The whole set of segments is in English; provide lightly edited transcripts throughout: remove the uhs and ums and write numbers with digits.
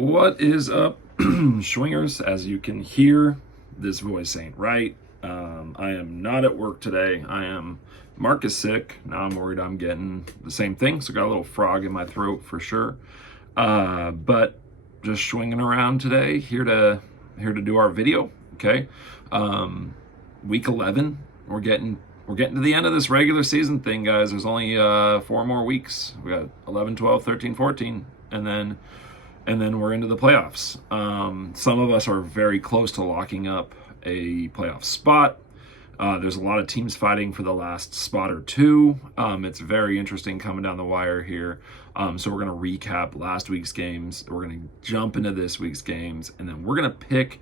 What is up, swingers? As you can hear, this voice ain't right. I am not at work today. Mark is sick. Now I'm worried I'm getting the same thing. So got a little frog in my throat for sure. But just swinging around today, here to do our video. Okay. Week 11. We're getting to the end of this regular season thing, guys. There's only 4 more weeks. We got 11, 12, 13, 14, and then we're into the playoffs. Some of us are very close to locking up a playoff spot. There's a lot of teams fighting for the last spot or two. It's very interesting coming down the wire here. So we're going to recap last week's games. We're going to jump into this week's games, and then we're going to pick.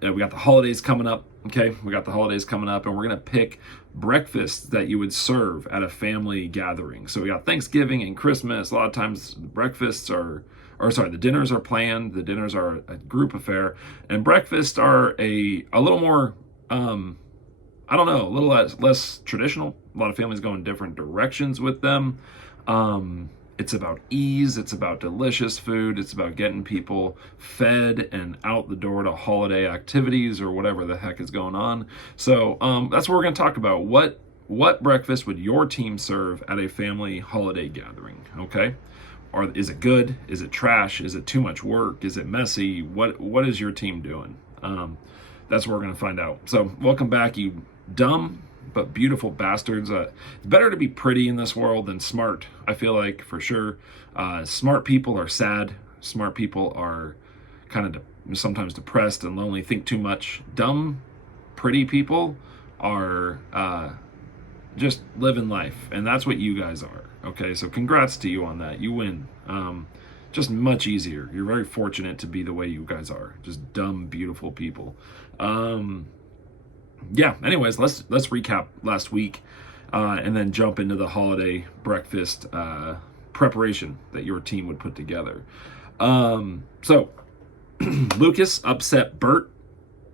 We got the holidays coming up. Okay, we got the holidays coming up, and we're going to pick breakfasts that you would serve at a family gathering. So we got Thanksgiving and Christmas. A lot of times the dinners are planned. The dinners are a group affair, and breakfasts are a little more, a little less traditional. A lot of families go in different directions with them. It's about ease. It's about delicious food. It's about getting people fed and out the door to holiday activities or whatever the heck is going on. So that's what we're going to talk about. What breakfast would your team serve at a family holiday gathering? Okay. Or is it good? Is it trash? Is it too much work? Is it messy? What is your team doing? That's what we're going to find out. So welcome back, you dumb but beautiful bastards. It's better to be pretty in this world than smart, I feel like, for sure. Smart people are sad. Smart people are kind of sometimes depressed and lonely, think too much. Dumb, pretty people are just living life, and that's what you guys are. Okay, so congrats to you on that. You win. Just much easier. You're very fortunate to be the way you guys are. Just dumb, beautiful people. Yeah, anyways, let's recap last week and then jump into the holiday breakfast preparation that your team would put together. So Lucas upset Bert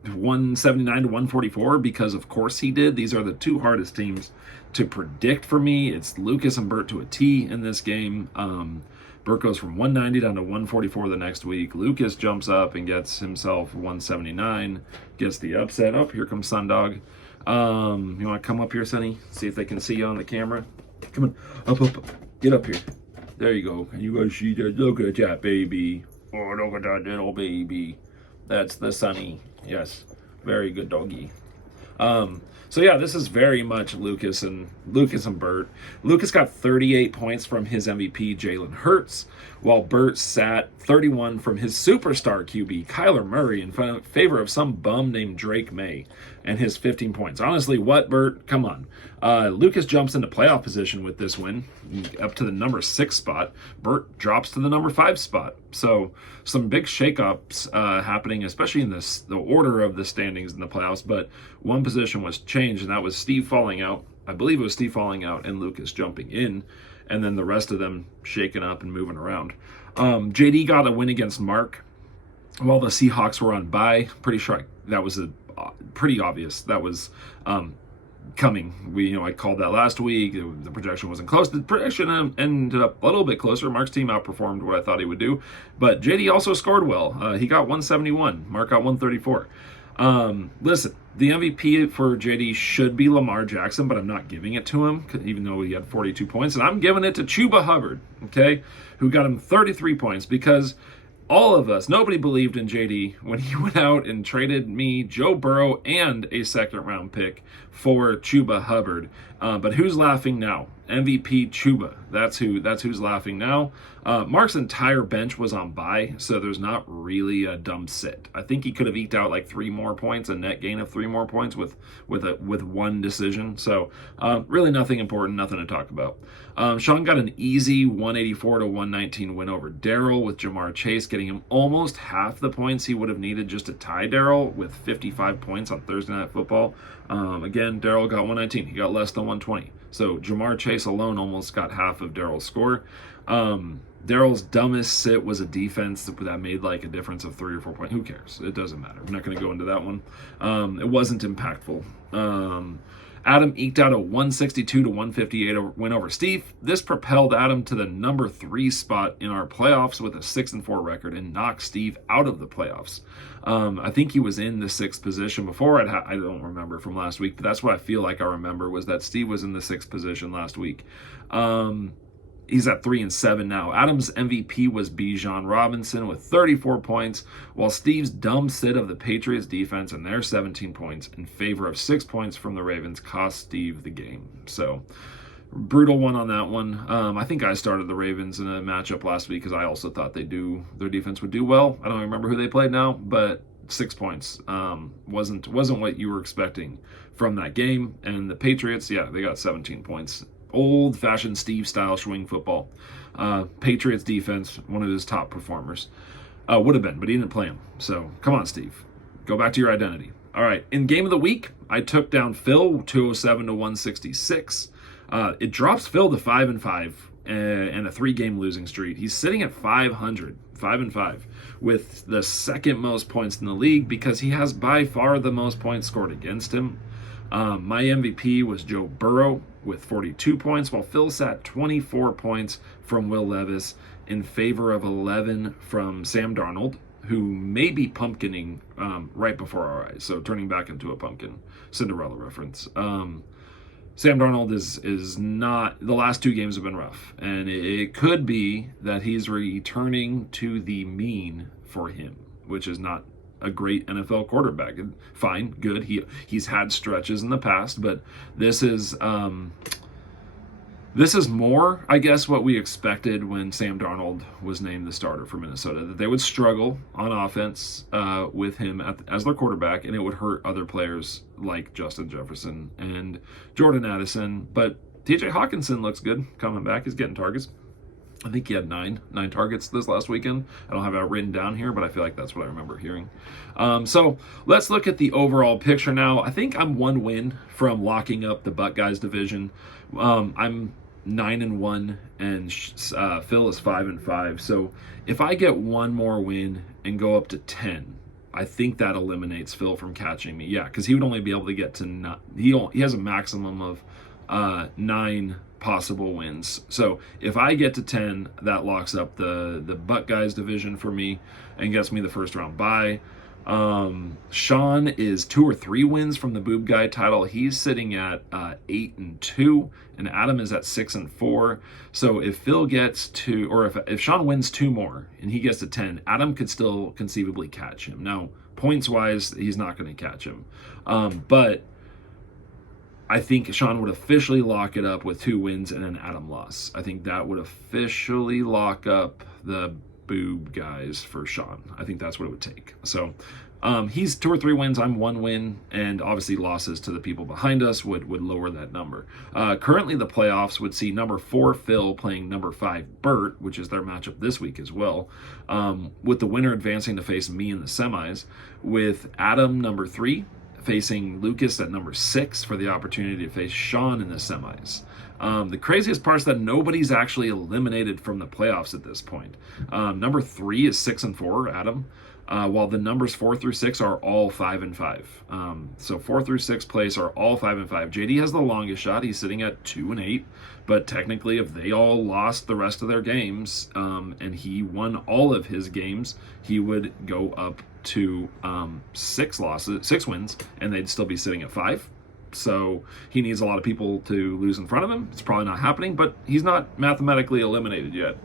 179 to 144 because of course he did. These are the two hardest teams to predict for me. It's Lucas and Bert to a T in this game. Bert goes from 190 down to 144 the next week. Lucas jumps up and gets himself 179, gets the upset. Oh, here comes Sundog. You want to come up here, Sonny? See if they can see you on the camera. Come on, up. Get up here. There you go. Can you guys see that? Look at that baby. Oh, look at that little baby. That's the Sonny. Yes, very good doggy. So yeah, this is very much Lucas and Bert. Lucas got 38 points from his MVP, Jalen Hurts, while Bert sat 31 from his superstar QB, Kyler Murray, in favor of some bum named Drake May and his 15 points. Honestly, what, Bert? Come on. Lucas jumps into playoff position with this win, up to the number 6 spot. Bert drops to the number 5 spot. So some big shakeups happening, especially in the order of the standings in the playoffs. But one position was changed, and that was Steve falling out. I believe it was Steve falling out and Lucas jumping in, and then the rest of them shaking up and moving around. JD got a win against Mark while the Seahawks were on bye. Pretty sure that was pretty obvious. That was coming. I called that last week. The projection wasn't close. The projection ended up a little bit closer. Mark's team outperformed what I thought he would do, but JD also scored well. He got 171. Mark got 134. Listen, the MVP for JD should be Lamar Jackson, but I'm not giving it to him, even though he had 42 points, and I'm giving it to Chuba Hubbard, okay, who got him 33 points, because all of us, nobody believed in JD when he went out and traded me Joe Burrow and a second-round pick for Chuba Hubbard. But who's laughing now? MVP Chuba. That's who's laughing now. Mark's entire bench was on bye, so there's not really a dumb sit. I think he could have eked out like 3 more points, a net gain of 3 more points with one decision. So really nothing important, nothing to talk about. Sean got an easy 184 to 119 win over Daryl, with Jamar Chase getting him almost half the points he would have needed just to tie Daryl with 55 points on Thursday Night Football. Again, Daryl got 119. He got less than 120. So Jamar Chase alone almost got half of Daryl's score. Daryl's dumbest sit was a defense that made like a difference of 3 or 4 points. Who cares? It doesn't matter. I'm not going to go into that one. It wasn't impactful. Adam eked out a 162 to 158 win over Steve. This propelled Adam to the number 3 spot in our playoffs with a 6-4 record and knocked Steve out of the playoffs. I think he was in the 6th position before. I don't remember from last week, but that's what I feel like I remember, was that Steve was in the 6th position last week. He's at 3-7 now. Adam's MVP was Bijan Robinson with 34 points, while Steve's dumb sit of the Patriots defense and their 17 points in favor of 6 points from the Ravens cost Steve the game. So, brutal one on that one. I think I started the Ravens in a matchup last week because I also thought their defense would do well. I don't remember who they played now, but 6 points wasn't what you were expecting from that game. And the Patriots, yeah, they got 17 points. Old-fashioned Steve-style swing football. Patriots defense, one of his top performers. Would have been, but he didn't play him. So, come on, Steve. Go back to your identity. All right, in game of the week, I took down Phil, 207 to 166. It drops Phil to 5-5 and a 3-game losing streak. He's sitting at 500, 5-5, with the 2nd most points in the league because he has by far the most points scored against him. My MVP was Joe Burrow with 42 points, while Phil sat 24 points from Will Levis in favor of 11 from Sam Darnold, who may be pumpkining right before our eyes, so turning back into a pumpkin. Cinderella reference. Sam Darnold is not, the last 2 games have been rough, and it could be that he's returning to the mean for him, which is not a great NFL quarterback. Fine, good. He's had stretches in the past, but this is more, I guess, what we expected when Sam Darnold was named the starter for Minnesota, that they would struggle on offense with him as their quarterback, and it would hurt other players like Justin Jefferson and Jordan Addison. But TJ Hawkinson looks good coming back. He's getting targets. I think he had nine targets this last weekend. I don't have it written down here, but I feel like that's what I remember hearing. So let's look at the overall picture now. I think I'm 1 win from locking up the Buckeyes division. I'm 9-1, and Phil is 5-5. So if I get 1 more win and go up to 10, I think that eliminates Phil from catching me. Yeah, because he would only be able to get to he has a maximum of 9 possible wins. So if I get to 10, that locks up the Buckeyes division for me and gets me the first round bye. Sean is 2 or 3 wins from the Boob Guy title. He's sitting at 8-2, and Adam is at 6-4. So if Phil gets to, or if Sean wins 2 more and he gets to 10, Adam could still conceivably catch him. Now, points wise, he's not going to catch him, but I think Sean would officially lock it up with 2 wins and an Adam loss. I think that would officially lock up the Boob Guys for Sean. I think that's what it would take. So he's 2 or 3 wins, I'm 1 win, and obviously losses to the people behind us would lower that number. Currently, the playoffs would see number 4 Phil playing number 5 Bert, which is their matchup this week as well, with the winner advancing to face me in the semis, with Adam number 3 facing Lucas at number 6 for the opportunity to face Sean in the semis. The craziest part is that nobody's actually eliminated from the playoffs at this point. Number 3 is 6-4, Adam, while the numbers 4 through 6 are all 5-5. So 4 through 6 place are all 5-5. JD has the longest shot. He's sitting at 2-8, but technically if they all lost the rest of their games and he won all of his games, he would go up to 6 wins, and they'd still be sitting at 5. So he needs a lot of people to lose in front of him. It's probably not happening, but he's not mathematically eliminated yet.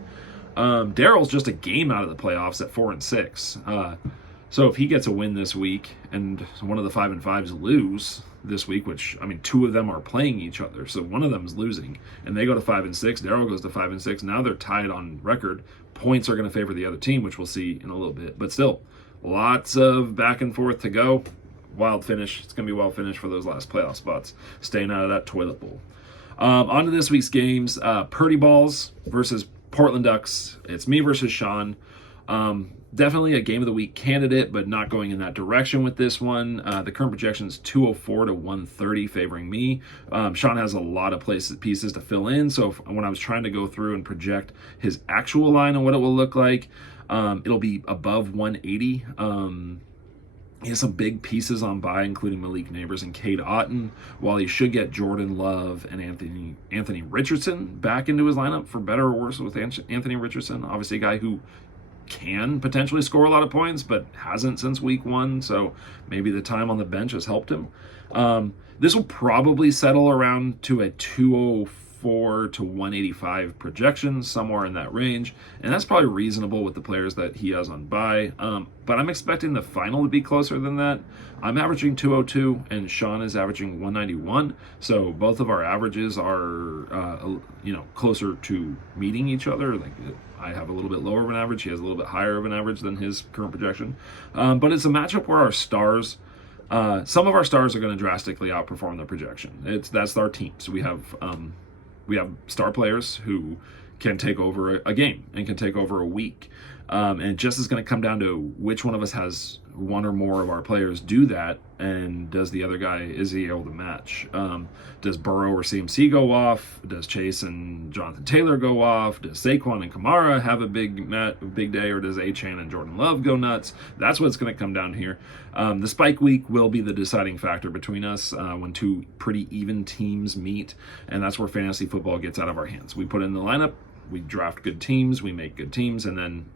Daryl's just a game out of the playoffs at 4-6. So if he gets a win this week and one of the 5-5s lose this week, which, I mean, 2 of them are playing each other, so one of them is losing, and they go to 5-6, Daryl goes to 5-6, now they're tied on record. Points are going to favor the other team, which we'll see in a little bit. But still, lots of back and forth to go. Wild finish. It's going to be well finished for those last playoff spots. Staying out of that toilet bowl. On to this week's games. Purdy Balls versus Portland Ducks. It's me versus Sean. Definitely a game of the week candidate, but not going in that direction with this one. The current projection is 204 to 130 favoring me. Sean has a lot of pieces to fill in, so when I was trying to go through and project his actual line and what it will look like, it'll be above 180. He has some big pieces on bye, including Malik Neighbors and Cade Otton, while he should get Jordan Love and Anthony Richardson back into his lineup, for better or worse with Anthony Richardson. Obviously a guy who can potentially score a lot of points, but hasn't since week 1, so maybe the time on the bench has helped him. This will probably settle around to a 204 to 185 projection, somewhere in that range, and that's probably reasonable with the players that he has on bye. But I'm expecting the final to be closer than that. I'm averaging 202, and Sean is averaging 191, so both of our averages are closer to meeting each other. Like, I have a little bit lower of an average, he has a little bit higher of an average than his current projection. But it's a matchup where our stars, some of our stars are going to drastically outperform the projection. That's our team. So we have star players who can take over a game and can take over a week. And it just is going to come down to which one of us has one or more of our players do that, and is the other guy, is he able to match? Does Burrow or CMC go off? Does Chase and Jonathan Taylor go off? Does Saquon and Kamara have a big day, or does Achane and Jordan Love go nuts? That's what's going to come down here. The spike week will be the deciding factor between us when two pretty even teams meet, and that's where fantasy football gets out of our hands. We put in the lineup, we draft good teams, we make good teams, and then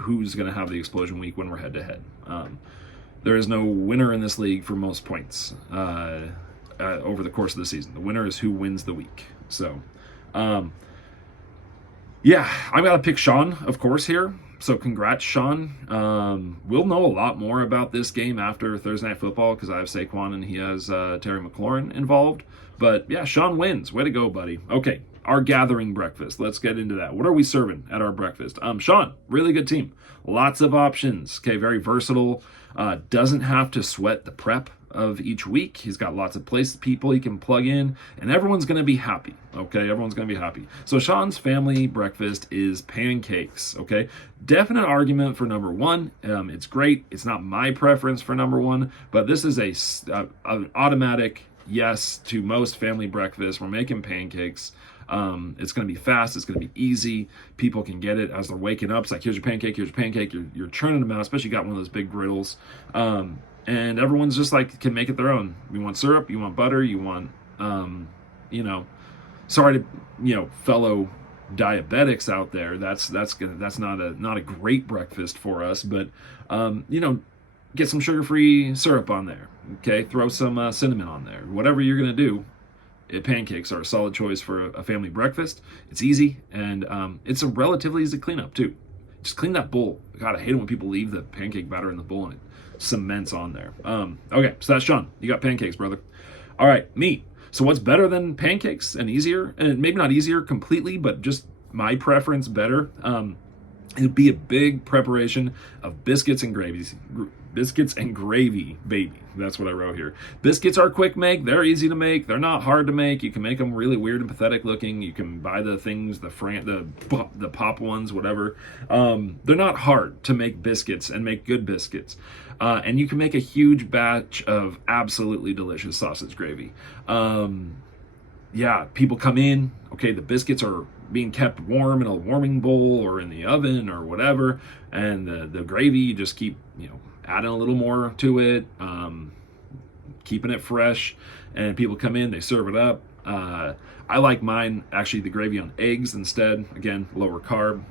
who's going to have the explosion week when we're head-to-head. There is no winner in this league for most points over the course of the season. The winner is who wins the week. So, yeah, I'm going to pick Sean, of course, here. So congrats, Sean. We'll know a lot more about this game after Thursday Night Football because I have Saquon and he has Terry McLaurin involved. But, yeah, Sean wins. Way to go, buddy. Okay, our gathering breakfast. Let's get into that. What are we serving at our breakfast? Sean, really good team. Lots of options. Okay, very versatile. Doesn't have to sweat the prep of each week. He's got lots of people he can plug in, and everyone's going to be happy. Okay, everyone's going to be happy. So Sean's family breakfast is pancakes. Okay, definite argument for number one. It's great. It's not my preference for number one, but this is an automatic yes to most family breakfast. We're making pancakes. It's going to be fast. It's going to be easy. People can get it as they're waking up. It's like, here's your pancake, here's your pancake. You're churning them out, especially you got one of those big griddles. And everyone's just like, can make it their own. You want syrup, you want butter, you want, sorry to, fellow diabetics out there. That's not a great breakfast for us, but, get some sugar-free syrup on there. Okay. Throw some cinnamon on there, whatever you're going to do. Pancakes are a solid choice for a family breakfast. It's easy, and it's a relatively easy cleanup too. Just clean that bowl. God, I hate it when people leave the pancake batter in the bowl and it cements on there. Okay, so that's Sean. You got pancakes, brother. All right, me. So what's better than pancakes and easier? And maybe not easier completely, but just my preference better. It'd be a big preparation of biscuits and gravy. Biscuits and gravy, baby. That's what I wrote here. Biscuits are quick make. They're easy to make. They're not hard to make. You can make them really weird and pathetic looking. You can buy the things, the pop ones, whatever. They're not hard to make biscuits and make good biscuits. And you can make a huge batch of absolutely delicious sausage gravy. Yeah, people come in. Okay, the biscuits are being kept warm in a warming bowl or in the oven or whatever, and the gravy, you just keep adding a little more to it, keeping it fresh, and people come in, they serve it up. I like mine actually the gravy on eggs instead. Again, lower carb,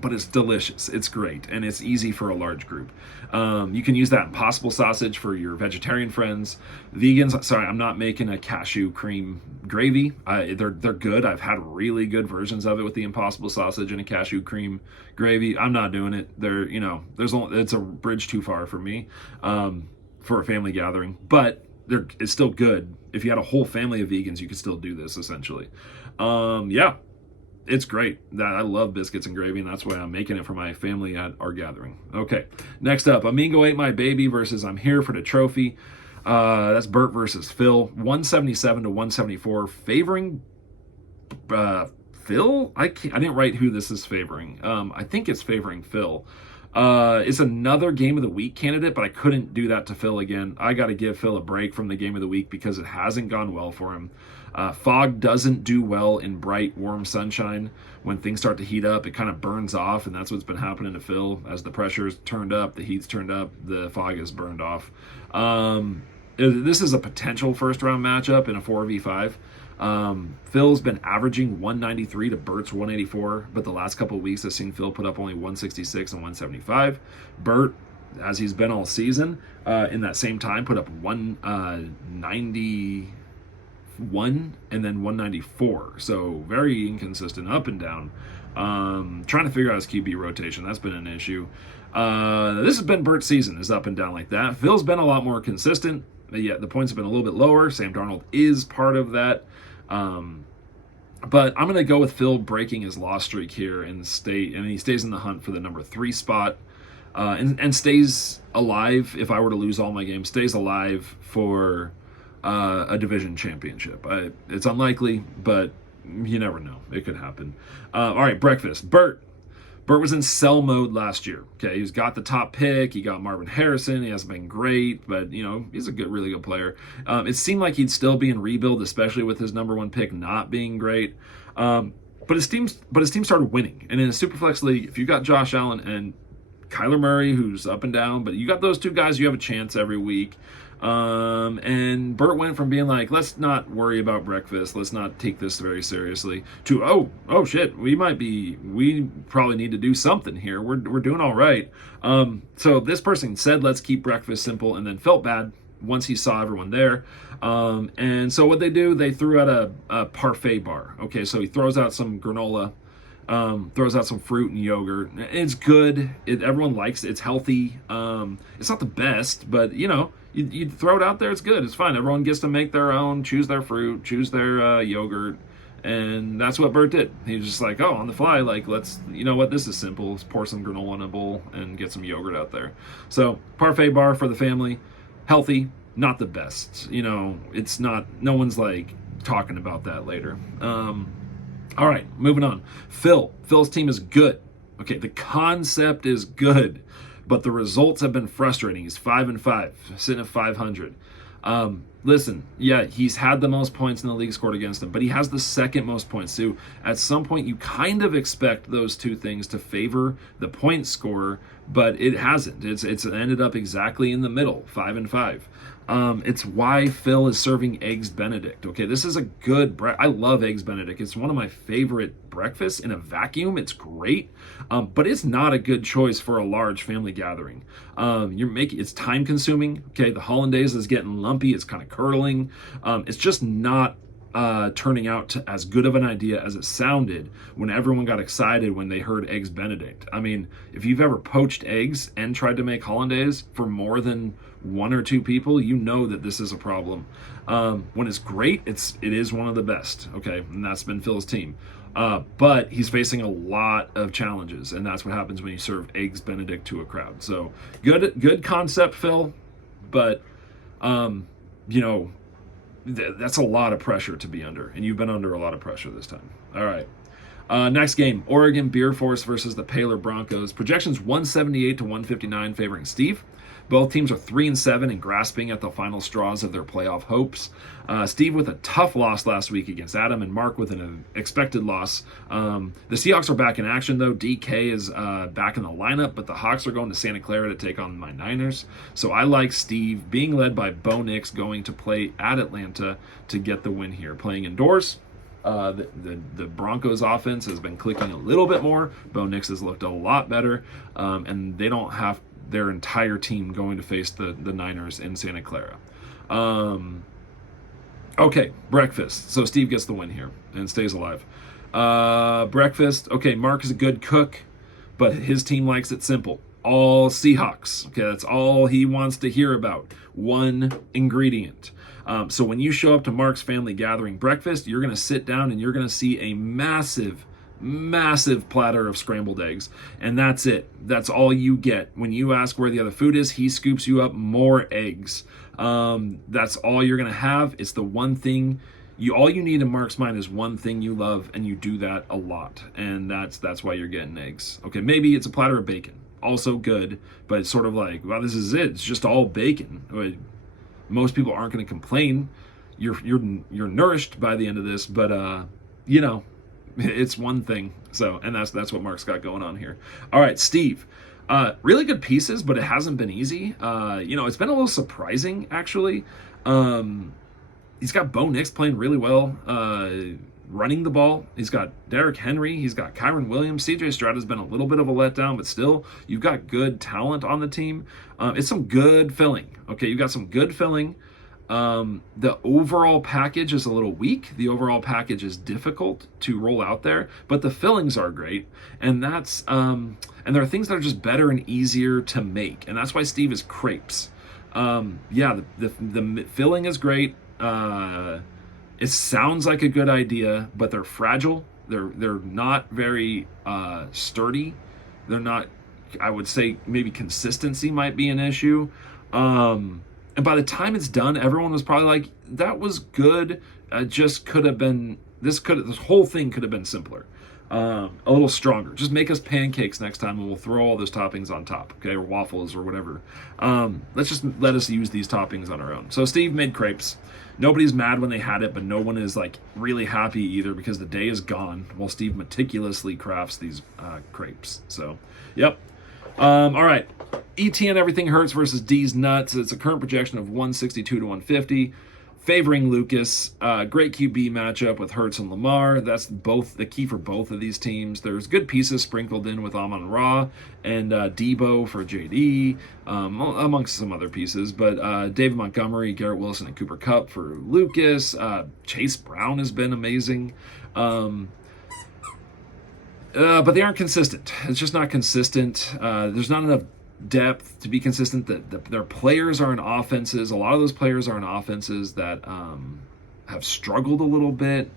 but it's delicious. It's great, and it's easy for a large group. You can use that Impossible sausage for your vegetarian friends. Vegans, sorry, I'm not making a cashew cream gravy. They're good. I've had really good versions of it with the Impossible sausage and a cashew cream gravy. I'm not doing it. It's a bridge too far for me for a family gathering, but it's still good. If you had a whole family of vegans, you could still do this essentially. Yeah. It's great. I love biscuits and gravy, and that's why I'm making it for my family at our gathering. Okay, next up, Amingo Ate My Baby versus I'm Here for the Trophy. That's Bert versus Phil. 177 to 174, favoring Phil. I didn't write who this is favoring. I think it's favoring Phil. It's another game of the week candidate, but I couldn't do that to Phil again. I got to give Phil a break from the game of the week because it hasn't gone well for him. Fog doesn't do well in bright, warm sunshine. When things start to heat up, it kind of burns off, and that's what's been happening to Phil. As the pressure's turned up, the heat's turned up, the fog is burned off. This is a potential first-round matchup in a 4v5. Phil's been averaging 193 to Bert's 184, but the last couple of weeks I've seen Phil put up only 166 and 175. Bert, as he's been all season, in that same time put up 191 and then 194. So very inconsistent, up and down. Trying to figure out his QB rotation, that's been an issue. This has been Bert's season, is up and down like that. Phil's been a lot more consistent. Yeah, the points have been a little bit lower. Sam Darnold is part of that. But I'm going to go with Phil breaking his loss streak here and he stays in the hunt for the number 3 spot, and stays alive. If I were to lose all my games, stays alive for a division championship. It's unlikely, but you never know. It could happen. All right, breakfast. Bert was in sell mode last year. Okay, he's got the top pick. He got Marvin Harrison. He hasn't been great, but he's a really good player. It seemed like he'd still be in rebuild, especially with his number 1 pick not being great. But his team started winning. And in a Superflex league, if you got Josh Allen and Kyler Murray, who's up and down, but you got those 2 guys, you have a chance every week. And Bert went from being like, let's not worry about breakfast, let's not take this very seriously, to oh shit, we probably need to do something here. We're doing all right. So this person said, let's keep breakfast simple, and then felt bad once he saw everyone there. And so what they do, they threw out a parfait bar. Okay, so he throws out some granola, throws out some fruit and yogurt. It's good. Everyone likes it. It's healthy. It's not the best, but you throw it out there, it's good. It's fine. Everyone gets to make their own, choose their fruit, choose their yogurt. And that's what Bert did. He was just like, on the fly, like, let's, this is simple. Let's pour some granola in a bowl and get some yogurt out there. So, parfait bar for the family. Healthy, not the best. It's not, no one's like talking about that later. All right, moving on. Phil's team is good. Okay, the concept is good, but the results have been frustrating. He's 5-5, sitting at 500. Listen, yeah, he's had the most points in the league scored against him, but he has the second most points too. At some point, you kind of expect those 2 things to favor the point scorer, but it hasn't. It's ended up exactly in the middle, 5-5. It's why Phil is serving Eggs Benedict. Okay, this is a good I love Eggs Benedict. It's one of my favorite breakfasts in a vacuum. It's great, but it's not a good choice for a large family gathering. It's time consuming. Okay, the hollandaise is getting lumpy. It's kind of curdling. It's just not turning out to as good of an idea as it sounded when everyone got excited when they heard Eggs Benedict. I mean, if you've ever poached eggs and tried to make hollandaise for more than 1 or 2 people, you know that this is a problem. When it's great, it is one of the best. Okay, and that's been Phil's team. But he's facing a lot of challenges, and that's what happens when you serve Eggs Benedict to a crowd. So good concept, Phil, but that's a lot of pressure to be under, and you've been under a lot of pressure this time. All right. Next game, Oregon Beer Force versus the Baylor Broncos. Projections 178 to 159 favoring Steve. Both teams are 3-7 and grasping at the final straws of their playoff hopes. Steve with a tough loss last week against Adam, and Mark with an expected loss. The Seahawks are back in action, though. DK is back in the lineup, but the Hawks are going to Santa Clara to take on my Niners. So I like Steve being led by Bo Nix going to play at Atlanta to get the win here. Playing indoors, the Broncos offense has been clicking a little bit more. Bo Nix has looked a lot better, and they don't have their entire team going to face the Niners in Santa Clara. Okay, breakfast. So Steve gets the win here and stays alive. Breakfast. Okay, Mark is a good cook, but his team likes it simple. All Seahawks. Okay, that's all he wants to hear about. One ingredient. So when you show up to Mark's family gathering breakfast, you're going to sit down and you're going to see a massive platter of scrambled eggs, and that's it. That's all you get. When you ask where the other food is, he scoops you up more eggs. That's all you're gonna have. It's the one thing all you need in Mark's mind is one thing you love, and you do that a lot, and that's why you're getting eggs. Okay, maybe it's a platter of bacon. also good, but it's sort of like, well, this is it. It's just all bacon. Most people aren't going to complain. You're nourished by the end of this, but you know, it's one thing. So, and that's what Mark's got going on here. All right, Steve. Really good pieces, but it hasn't been easy. You know, it's been a little surprising actually. He's got Bo Nix playing really well, running the ball. He's got Derrick Henry. He's got Kyren Williams. CJ Stroud has been a little bit of a letdown, but still, you've got good talent on the team. It's some good filling. Okay, you've got some good filling. The overall package is a little weak. The overall package is difficult to roll out there, but the fillings are great, and that's and there are things that are just better and easier to make, and that's why Steve is crepes. Yeah, the filling is great. It sounds like a good idea, but they're fragile. They're not very sturdy. They're not. I would say maybe consistency might be an issue. And by the time it's done, everyone was probably like, "That was good. Just could have been. This whole thing could have been simpler, a little stronger. Just make us pancakes next time, and we'll throw all those toppings on top, okay, or waffles or whatever. Let us use these toppings on our own." So Steve made crepes. Nobody's mad when they had it, but no one is like really happy either because the day is gone while Steve meticulously crafts these crepes. So, yep. All right. ETN Everything Hurts versus D's Nuts. It's a current projection of 162 to 150, favoring Lucas. Great QB matchup with Hurts and Lamar. That's both the key for both of these teams. There's good pieces sprinkled in with Amon-Ra and Debo for JD, amongst some other pieces. But David Montgomery, Garrett Wilson, and Cooper Kupp for Lucas. Chase Brown has been amazing. But they aren't consistent. It's just not consistent. There's not enough depth to be consistent. Their players are in offenses. A lot of those players are in offenses that have struggled a little bit.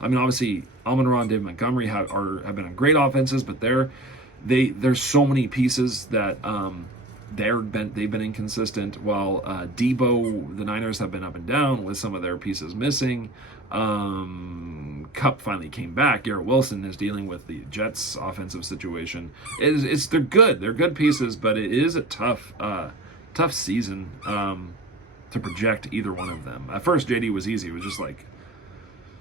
Obviously, Amon-Ra and David Montgomery have been on great offenses, but there's so many pieces that they've been inconsistent. While Debo, the Niners have been up and down with some of their pieces missing. Kupp finally came back. Garrett Wilson is dealing with the Jets' offensive situation. They're good. They're good pieces, but it is a tough season to project either one of them. At first, JD was easy. It was just like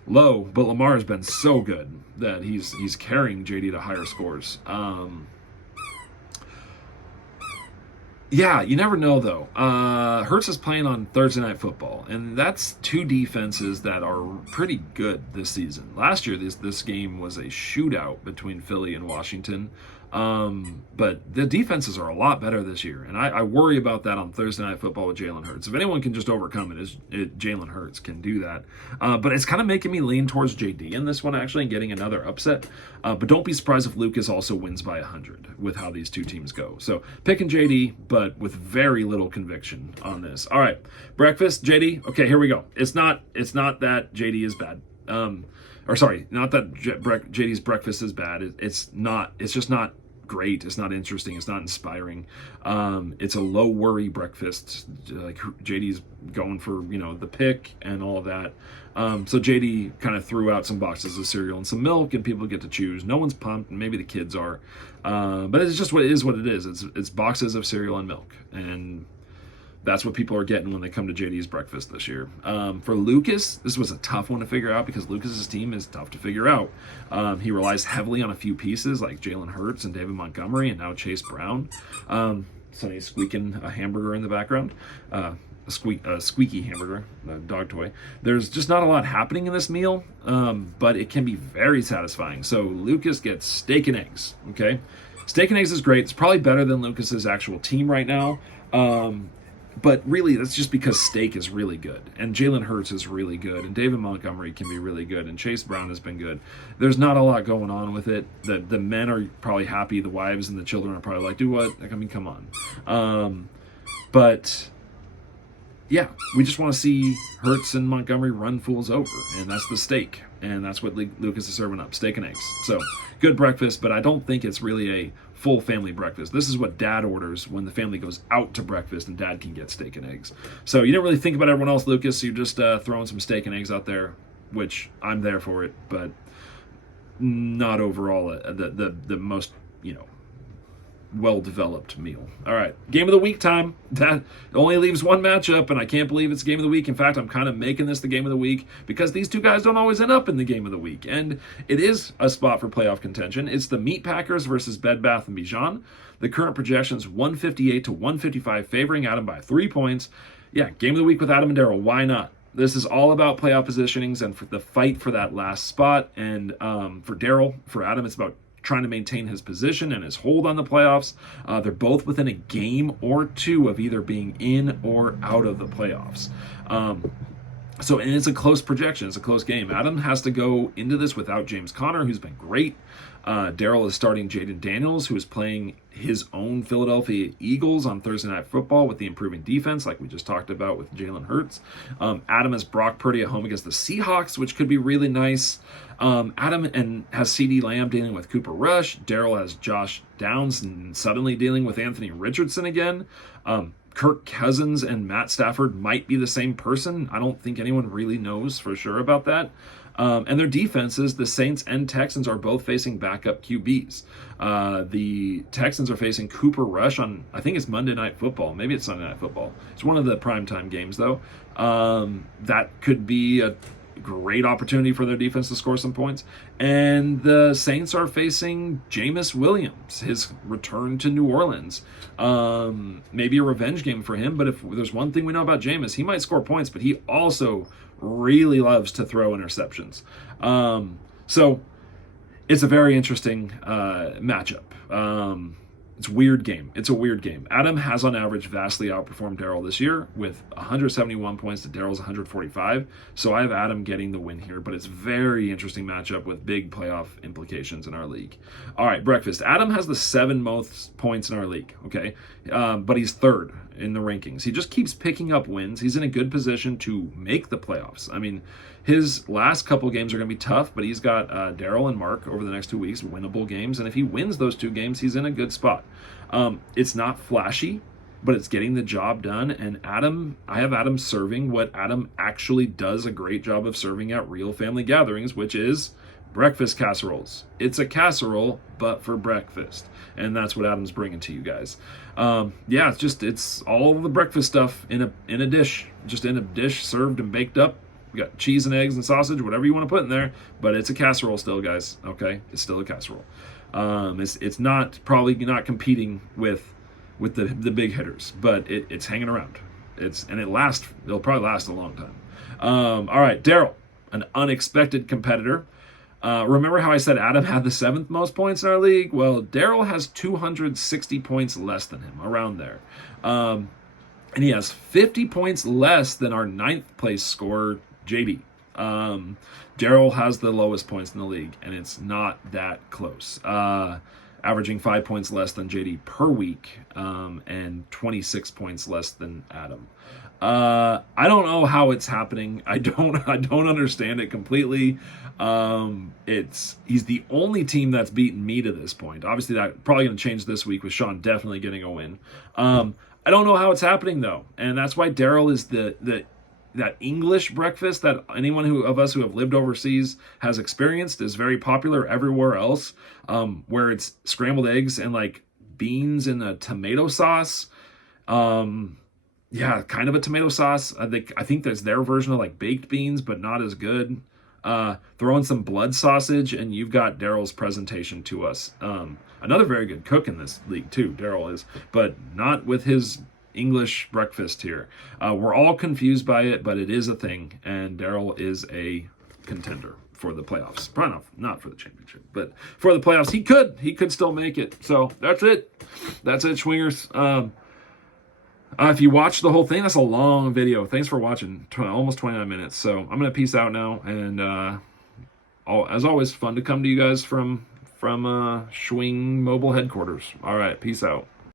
low, but Lamar has been so good that he's carrying JD to higher scores. Yeah, you never know, though. Hurts is playing on Thursday Night Football, and that's two defenses that are pretty good this season. Last year, this game was a shootout between Philly and Washington, but the defenses are a lot better this year, and I worry about that on Thursday Night Football with Jalen Hurts. If anyone can just overcome it, Jalen Hurts can do that. But it's kind of making me lean towards JD in this one, actually, and getting another upset. But don't be surprised if Lucas also wins by 100 with how these two teams go. So picking JD, but with very little conviction on this. All right, breakfast, JD. Okay, here we go. It's not that JD is bad. Not that JD's breakfast is bad. It's not. It's just not great. It's not interesting. It's not inspiring. It's a low worry breakfast. Like JD's going for the pick and all of that. So JD kind of threw out some boxes of cereal and some milk, and people get to choose. No one's pumped, and maybe the kids are, but it's just what it is. It's boxes of cereal and milk, and that's what people are getting when they come to JD's breakfast this year. For Lucas, this was a tough one to figure out because Lucas's team is tough to figure out. He relies heavily on a few pieces like Jalen Hurts and David Montgomery and now Chase Brown. Sonny's squeaking a hamburger in the background. A squeaky hamburger, a dog toy. There's just not a lot happening in this meal, but it can be very satisfying. So Lucas gets steak and eggs, okay? Steak and eggs is great. It's probably better than Lucas's actual team right now. But really, that's just because steak is really good, and Jalen Hurts is really good, and David Montgomery can be really good, and Chase Brown has been good. There's not a lot going on with it. The men are probably happy. The wives and the children are probably like, do what? Come on. But yeah, we just want to see Hurts and Montgomery run fools over, and that's the steak, and that's what Lucas is serving up, steak and eggs. So good breakfast, but I don't think it's really a full family breakfast. This is what dad orders when the family goes out to breakfast and dad can get steak and eggs. So you didn't really think about everyone else, Lucas. You're just throwing some steak and eggs out there, which I'm there for it, but not overall the most well-developed meal. All right, game of the week time. That only leaves one matchup, and I can't believe it's game of the week. In fact, I'm kind of making this the game of the week because these two guys don't always end up in the game of the week, and it is a spot for playoff contention. It's the Meat Packers versus Bed Bath & Beyond. The current projections 158 to 155, favoring Adam by 3 points. Yeah, game of the week with Adam and Daryl. Why not? This is all about playoff positionings and for the fight for that last spot. And for Daryl, for Adam, it's about trying to maintain his position and his hold on the playoffs. They're both within a game or two of either being in or out of the playoffs. So, and it's a close projection. It's a close game. Adam has to go into this without James Conner, who's been great. Daryl is starting Jaden Daniels, who is playing his own Philadelphia Eagles on Thursday Night Football with the improving defense, like we just talked about with Jalen Hurts. Adam has Brock Purdy at home against the Seahawks, which could be really nice. Adam has CeeDee Lamb dealing with Cooper Rush. Daryl has Josh Downs and suddenly dealing with Anthony Richardson again. Kirk Cousins and Matt Stafford might be the same person. I don't think anyone really knows for sure about that. And their defenses, the Saints and Texans, are both facing backup QBs. The Texans are facing Cooper Rush on, I think it's Monday Night Football. Maybe it's Sunday Night Football. It's one of the primetime games, though. That could be a great opportunity for their defense to score some points. And the Saints are facing Jameis Williams, his return to New Orleans. Maybe a revenge game for him, but if there's one thing we know about Jameis, he might score points, but he also really loves to throw interceptions. So it's a very interesting matchup. It's a weird game. It's a weird game. Adam has on average vastly outperformed Daryl this year with 171 points to Daryl's 145. So I have Adam getting the win here, but it's a very interesting matchup with big playoff implications in our league. All right, breakfast. Adam has the 7 most points in our league, okay? But he's third in the rankings. He just keeps picking up wins. He's in a good position to make the playoffs. I mean, his last couple games are going to be tough, but he's got Daryl and Mark over the next 2 weeks, winnable games. And if he wins those 2 games, he's in a good spot. It's not flashy, but it's getting the job done. And I have Adam serving what Adam actually does a great job of serving at real family gatherings, which is breakfast casseroles. It's a casserole, but for breakfast. And that's what Adam's bringing to you guys. Yeah, it's all the breakfast stuff in a dish, just in a dish served and baked up. We got cheese and eggs and sausage, whatever you want to put in there, but it's a casserole still, guys. Okay, it's still a casserole. It's probably not competing with the big hitters, but it's hanging around. It'll probably last a long time. All right, Daryl, an unexpected competitor. Remember how I said Adam had the 7th most points in our league? Well, Daryl has 260 points less than him, around there. And he has 50 points less than our 9th place scorer, JD. Daryl has the lowest points in the league, and it's not that close. Averaging 5 points less than JD per week, and 26 points less than Adam. I don't know how it's happening. I don't understand it completely. He's the only team that's beaten me to this point. Obviously, that probably going to change this week with Sean definitely getting a win. I don't know how it's happening though, and that's why Daryl is that English breakfast that anyone of us who have lived overseas has experienced is very popular everywhere else, where it's scrambled eggs and like beans in a tomato sauce. Yeah, kind of a tomato sauce. I think there's their version of like baked beans, but not as good. Throw in some blood sausage, and you've got Daryl's presentation to us. Another very good cook in this league too, Daryl is, but not with his English breakfast here. We're all confused by it, but it is a thing, and Daryl is a contender for the playoffs. Probably not for the championship, but for the playoffs, he could still make it. So that's it, Schwingers. If you watched the whole thing, that's a long video. Thanks for watching, almost 29 minutes. So I'm gonna peace out now, and as always, fun to come to you guys from Schwing Mobile headquarters. All right, peace out.